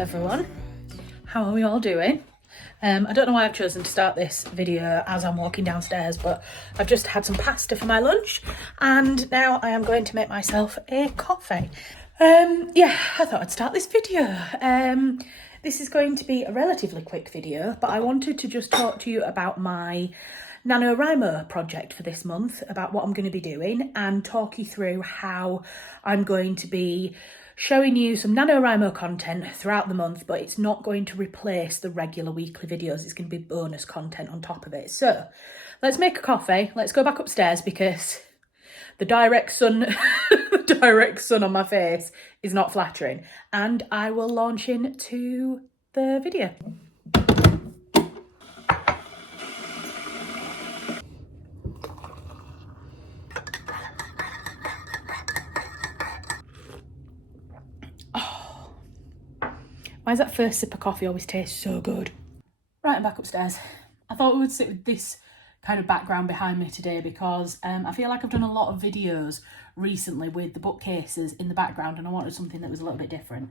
everyone, how are we all doing? I don't know why I've chosen to start this video as I'm walking downstairs, but I've just had some pasta for my lunch and now I am going to make myself a coffee. Yeah, I thought I'd start this video. This is going to be a relatively quick video, but I wanted to just talk to you about my NaNoWriMo project for this month, about what I'm going to be doing, and talk you through how I'm going to be showing you some NaNoWriMo content throughout the month, but it's not going to replace the regular weekly videos. It's going to be bonus content on top of it. So let's make a coffee. Let's go back upstairs because the direct sun, the direct sun on my face is not flattering. And I will launch into the video. Why does that first sip of coffee always taste so good? Right, I'm back upstairs. I thought we would sit with this kind of background behind me today because I feel like I've done a lot of videos recently with the bookcases in the background and I wanted something that was a little bit different.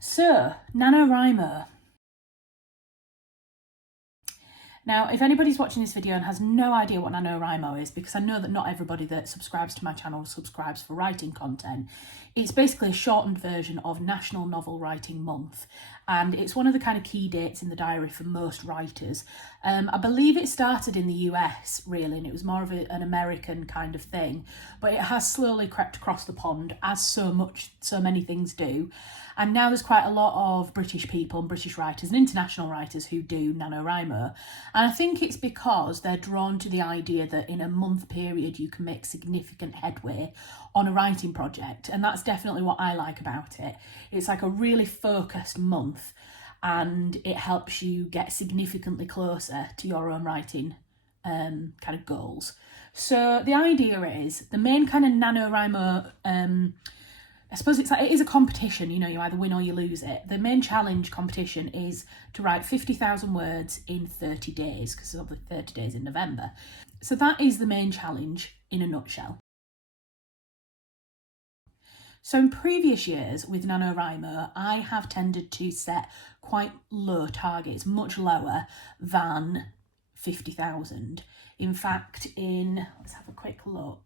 So, NaNoWriMo. Now, if anybody's watching this video and has no idea what NaNoWriMo is, because I know that not everybody that subscribes to my channel subscribes for writing content, it's basically a shortened version of National Novel Writing Month. And it's one of the kind of key dates in the diary for most writers. I believe it started in the US, really, and it was more of an American kind of thing. But it has slowly crept across the pond, as so many things do. And now there's quite a lot of British people and British writers and international writers who do NaNoWriMo. And I think it's because they're drawn to the idea that in a month period you can make significant headway on a writing project. And that's definitely what I like about it. It's like a really focused month and it helps you get significantly closer to your own writing kind of goals. So the idea is the main kind of NaNoWriMo I suppose it is a competition, you know, you either win or you lose it. The main challenge competition is to write 50,000 words in 30 days, because it's 30 days in November. So that is the main challenge in a nutshell. So in previous years with NaNoWriMo, I have tended to set quite low targets, much lower than 50,000. In fact, let's have a quick look.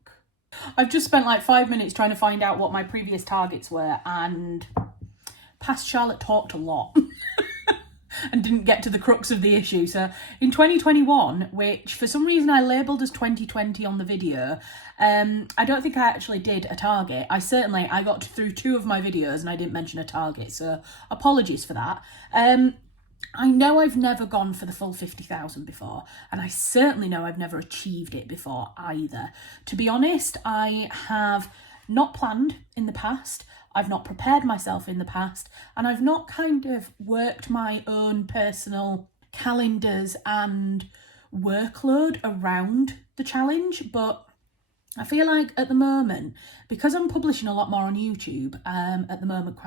I've just spent like 5 minutes trying to find out what my previous targets were, and past Charlotte talked a lot and didn't get to the crux of the issue. So in 2021, which for some reason I labelled as 2020 on the video, I don't think I actually did a target. I got through 2 of my videos and I didn't mention a target, so apologies for that. I know I've never gone for the full 50,000 before, and I certainly know I've never achieved it before either. To be honest, I have not planned in the past, I've not prepared myself in the past, and I've not kind of worked my own personal calendars and workload around the challenge, but I feel like at the moment, because I'm publishing a lot more on YouTube, at the moment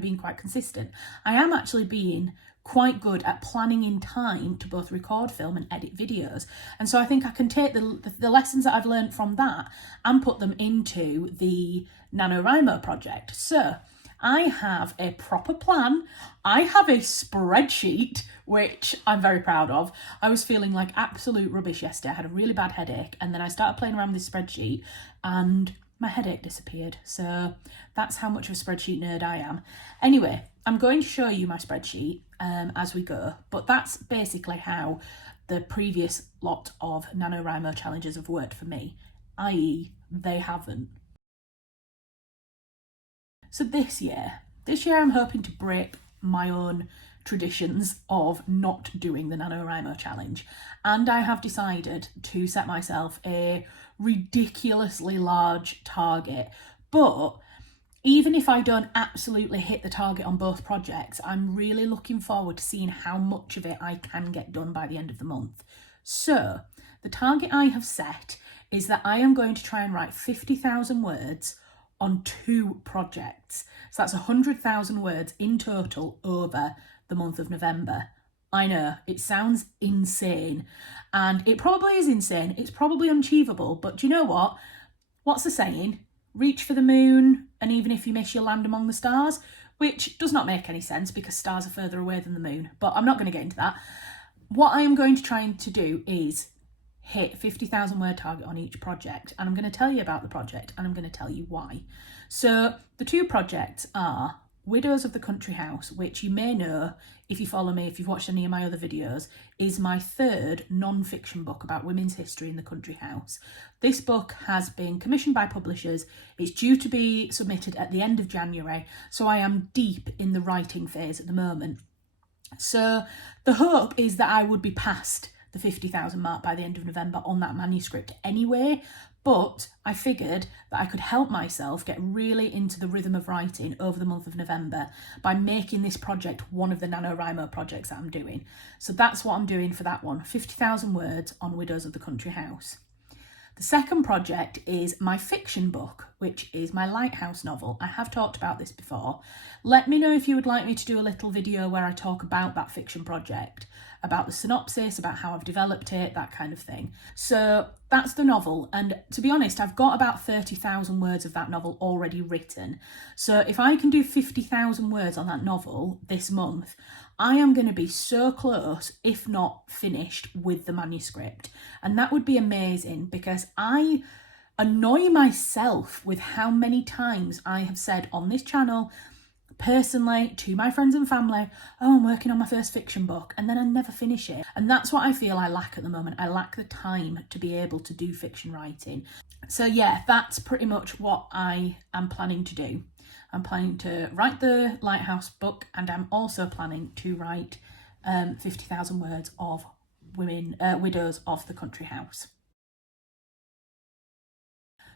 being quite consistent, I am actually being quite good at planning in time to both record, film and edit videos. And so I think I can take the lessons that I've learned from that and put them into the NaNoWriMo project. So I have a proper plan. I have a spreadsheet, which I'm very proud of. I was feeling like absolute rubbish yesterday. I had a really bad headache and then I started playing around with this spreadsheet and my headache disappeared. So that's how much of a spreadsheet nerd I am. Anyway, I'm going to show you my spreadsheet as we go, but that's basically how the previous lot of NaNoWriMo challenges have worked for me, i.e. they haven't. So this year I'm hoping to break my own traditions of not doing the NaNoWriMo challenge, and I have decided to set myself a ridiculously large target. But even if I don't absolutely hit the target on both projects, I'm really looking forward to seeing how much of it I can get done by the end of the month. So the target I have set is that I am going to try and write 50,000 words on 2 projects. So that's 100,000 words in total over the month of November. I know, it sounds insane, and it probably is insane. It's probably unachievable, but do you know what? What's the saying? Reach for the moon, and even if you miss, you'll land among the stars. which does not make any sense because stars are further away than the moon, but I'm not going to get into that. What I am going to try to do is hit 50,000 word target on each project, and I'm going to tell you about the project and I'm going to tell you why. So the two projects are Widows of the Country House, which you may know if you follow me, if you've watched any of my other videos, is my third non-fiction book about women's history in the country house. This book has been commissioned by publishers. It's due to be submitted at the end of January, so I am deep in the writing phase at the moment. So the hope is that I would be past the 50,000 mark by the end of November on that manuscript anyway, but I figured that I could help myself get really into the rhythm of writing over the month of November by making this project one of the NaNoWriMo projects that I'm doing. So that's what I'm doing for that one, 50,000 words on Widows of the Country House. The second project is my fiction book, which is my Lighthouse novel. I have talked about this before. Let me know if you would like me to do a little video where I talk about that fiction project, about the synopsis, about how I've developed it, that kind of thing. So that's the novel, and to be honest, I've got about 30,000 words of that novel already written. So if I can do 50,000 words on that novel this month, I am going to be so close, if not finished, with the manuscript. And that would be amazing because I annoy myself with how many times I have said on this channel, personally, to my friends and family, oh, I'm working on my first fiction book, and then I never finish it. And that's what I feel I lack at the moment. I lack the time to be able to do fiction writing. So yeah, that's pretty much what I am planning to do. I'm planning to write the Lighthouse book, and I'm also planning to write 50,000 words of Widows of the Country House.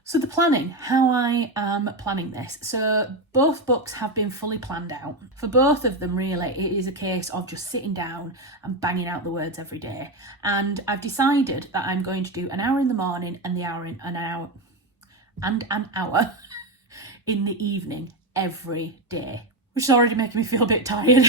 So the planning, how I am planning this. So both books have been fully planned out. For both of them, really, it is a case of just sitting down and banging out the words every day. And I've decided that I'm going to do an hour in the morning and an hour in the evening every day, which is already making me feel a bit tired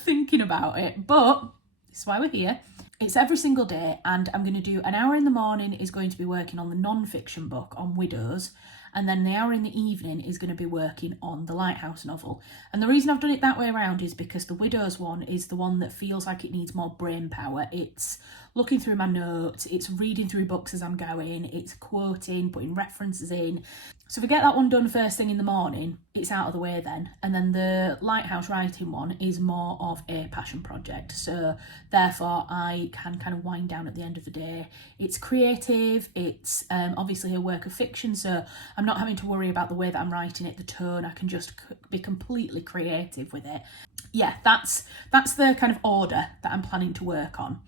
thinking about it, but this is why we're here. It's every single day, and I'm going to do an hour in the morning is going to be working on the non-fiction book on widows, and then the hour in the evening is going to be working on the Lighthouse novel. And the reason I've done it that way around is because the widows one is the one that feels like it needs more brain power. It's looking through my notes, it's reading through books as I'm going, it's quoting, putting references in. So if we get that one done first thing in the morning, it's out of the way then. And then the Lighthouse writing one is more of a passion project. So therefore I can kind of wind down at the end of the day. It's creative, it's obviously a work of fiction, so I'm not having to worry about the way that I'm writing it, the tone. I can just be completely creative with it. Yeah, that's the kind of order that I'm planning to work on.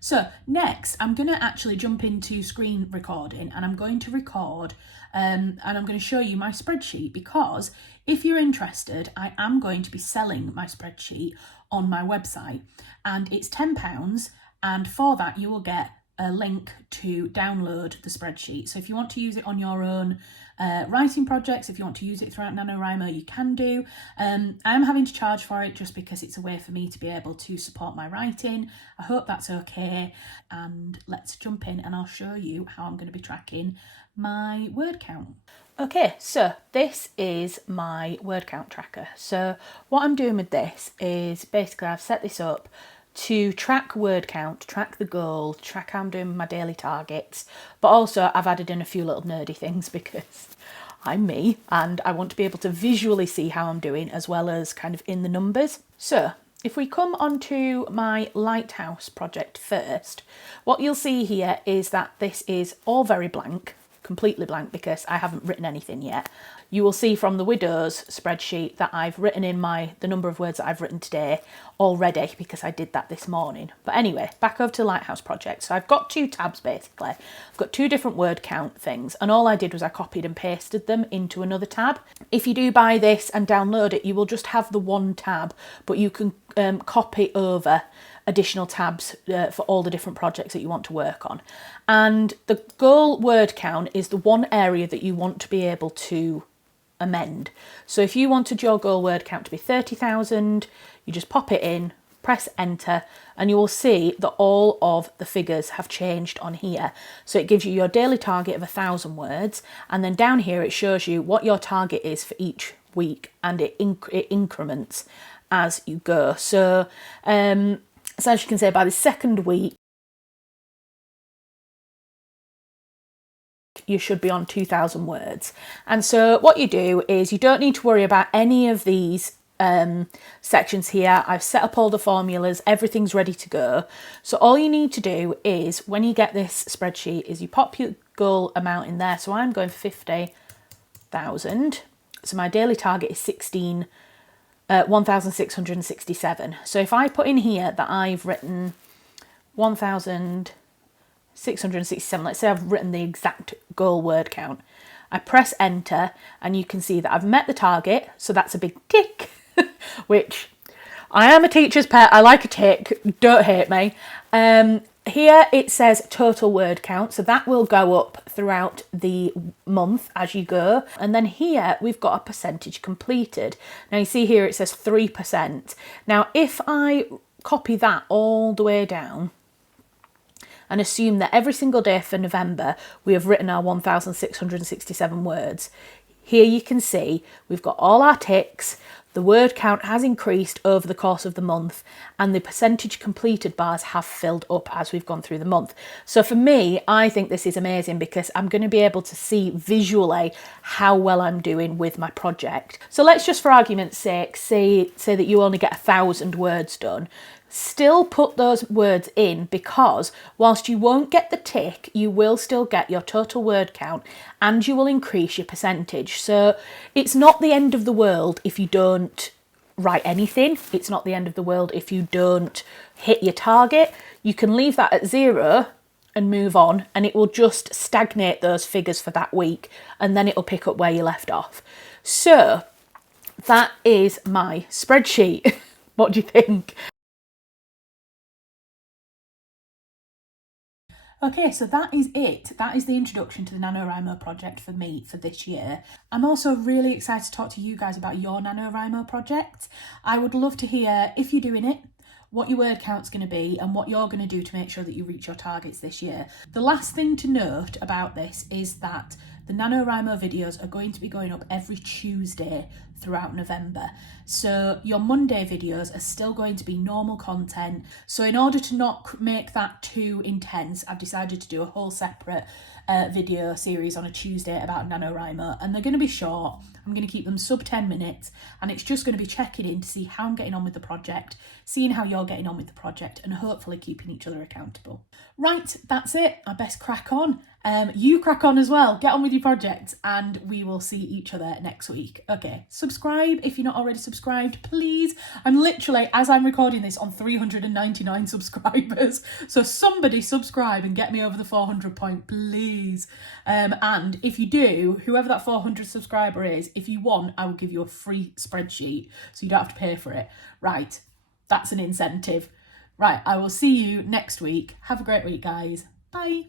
So next, I'm going to actually jump into screen recording, and I'm going to record and I'm going to show you my spreadsheet, because if you're interested, I am going to be selling my spreadsheet on my website, and it's £10, and for that you will get a link to download the spreadsheet. So if you want to use it on your own writing projects, if you want to use it throughout NaNoWriMo, you can do. I am having to charge for it just because it's a way for me to be able to support my writing. I hope that's okay, and let's jump in and I'll show you how I'm going to be tracking my word count. Okay, so this is my word count tracker. So what I'm doing with this is basically I've set this up to track word count, track the goal, track how I'm doing with my daily targets, but also I've added in a few little nerdy things because I'm me and I want to be able to visually see how I'm doing as well as kind of in the numbers. So if we come onto my Lighthouse project first, what you'll see here is that this is all very blank, completely blank, because I haven't written anything yet. You will see from the widows spreadsheet that I've written in the number of words that I've written today already, because I did that this morning. But anyway, back over to Lighthouse project. So I've got two tabs basically. I've got two different word count things, and all I did was I copied and pasted them into another tab. If you do buy this and download it, you will just have the one tab, but you can copy over additional tabs for all the different projects that you want to work on. And the goal word count is the one area that you want to be able to amend. So if you wanted your goal word count to be 30,000, you just pop it in, press enter, and you will see that all of the figures have changed on here. So it gives you your daily target of 1,000 words, and then down here it shows you what your target is for each week, and it increments as you go. So, so as you can see, by the second week, you should be on 2,000 words. And so what you do is you don't need to worry about any of these sections here. I've set up all the formulas, everything's ready to go. So all you need to do is, when you get this spreadsheet, is you pop your goal amount in there. So I'm going for 50,000. So my daily target is 1,667. So if I put in here that I've written 1,667, let's say I've written the exact goal word count, I press enter, and you can see that I've met the target. So that's a big tick, which I am a teacher's pet. I like a tick. Don't hate me. Here it says total word count. So that will go up throughout the month as you go. And then here we've got a percentage completed. Now you see here it says 3%. Now if I copy that all the way down and assume that every single day for November we have written our 1,667 words, here you can see we've got all our ticks, the word count has increased over the course of the month, and the percentage completed bars have filled up as we've gone through the month. So for me, I think this is amazing because I'm going to be able to see visually how well I'm doing with my project. So let's just, for argument's sake, say that you only get 1,000 words done. Still put those words in, because whilst you won't get the tick, you will still get your total word count and you will increase your percentage. So it's not the end of the world if you don't write anything. It's not the end of the world if you don't hit your target. You can leave that at 0 and move on, and it will just stagnate those figures for that week, and then it'll pick up where you left off. So that is my spreadsheet. What do you think? Okay, so that is it. That is the introduction to the NaNoWriMo project for me for this year. I'm also really excited to talk to you guys about your NaNoWriMo project. I would love to hear if you're doing it, what your word count's going to be, and what you're going to do to make sure that you reach your targets this year. The last thing to note about this is that the NaNoWriMo videos are going to be going up every Tuesday throughout November. So your Monday videos are still going to be normal content. So in order to not make that too intense, I've decided to do a whole separate video series on a Tuesday about NaNoWriMo, and they're going to be short. I'm going to keep them sub 10 minutes, and it's just going to be checking in to see how I'm getting on with the project, seeing how you're getting on with the project, and hopefully keeping each other accountable. Right, that's it. I best crack on. You crack on as well. Get on with your project, and we will see each other next week. Okay, subscribe if you're not already subscribed, please. I'm literally, as I'm recording this, on 399 subscribers. So somebody subscribe and get me over the 400 point, please. And if you do, whoever that 400 subscriber is, if you want, I will give you a free spreadsheet, so you don't have to pay for it. Right, that's an incentive. Right, I will see you next week. Have a great week, guys. Bye.